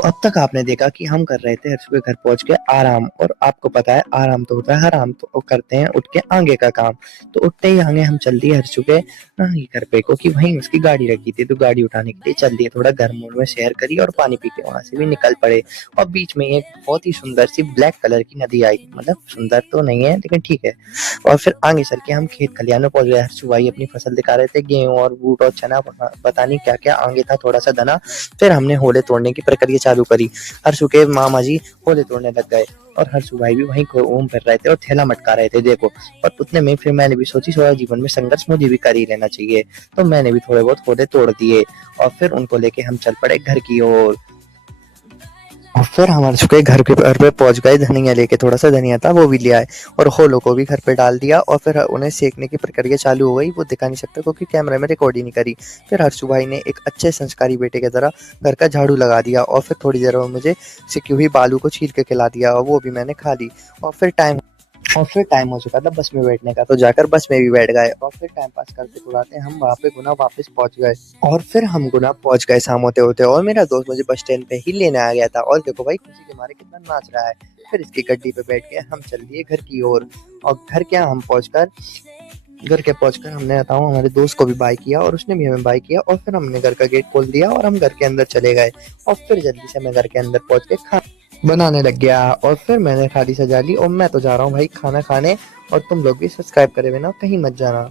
तो अब तक आपने देखा कि हम कर रहे थे हर्षू के घर पहुँच के आराम, और आपको पता है आराम तो होता है हराम, तो वो करते हैं उठ के आगे का काम। तो उठते ही आगे हम चल दिए हर्षू के ये घर पे को, कि वहीं उसकी गाड़ी रखी थी, तो गाड़ी उठाने के लिए चल दिए, थोड़ा घर मोड़ में सैर करी और पानी पी के वहां से भी निकल पड़े। और बीच में एक बहुत ही सुंदर सी ब्लैक कलर की नदी आई, मतलब सुंदर तो नहीं है लेकिन ठीक है। और फिर आगे चल के हम खेत खलिहान में पहुंच गए। हर्षू भाई अपनी फसल दिखा रहे थे, गेहूं और बूट और चना, पता नहीं क्या क्या आगे था थोड़ा सा धना। फिर हमने होले तोड़ने की प्रक्रिया चालू करी। हर्षू के मामा जी होले तोड़ने लग गए, और हर्षू भाई भी वहीं घूम फिर रहे थे और थैला मटका रहे थे, देखो। और उतने में फिर मैंने भी सोची थोड़ा जीवन में संघर्ष मुझे भी कर ही लेना चाहिए, तो मैंने भी थोड़े बहुत होले तोड़ दिए। और फिर उनको लेके हम चल पड़े घर की ओर। और फिर हमारे चुके घर पे पहुंच गए, धनिया लेके, थोड़ा सा धनिया था वो भी ले आए, और होलो को भी घर पे डाल दिया। और फिर उन्हें सेकने की प्रक्रिया चालू हो गई। वो दिखा नहीं सकता क्योंकि कैमरे में रिकॉर्ड ही नहीं करी। फिर हर्षू भाई ने एक अच्छे संस्कारी बेटे की तरह घर का झाड़ू लगा दिया, और फिर थोड़ी देर में मुझे सिकी हुई बालू को छील के खिला दिया, और वो भी मैंने खा ली। और फिर टाइम हो चुका था बस में बैठने का, तो जाकर बस में भी बैठ गए, और फिर टाइम पास करते कुराते हम वहाँ पे गुना वापस पहुंच गए। और फिर हम गुना पहुंच गए शाम होते होते, और मेरा दोस्त मुझे बस स्टैंड पे ही लेने आ गया था। और देखो भाई खुशी के मारे कितना नाच रहा है। फिर इसकी गड्डी पे बैठ के हम चल दिए घर की ओर। और घर के पहुंचकर हमने बताऊं हमारे दोस्त को भी बाय किया, और उसने भी हमें बाय किया, और फिर हमने घर का गेट खोल दिया और हम घर के अंदर चले गए। और फिर जल्दी से मैं घर के अंदर पहुंच के खाना बनाने लग गया, और फिर मैंने थाली सजा ली, और मैं तो जा रहा हूँ भाई खाना खाने। और तुम लोग भी सब्सक्राइब करे बिना कहीं मत जाना।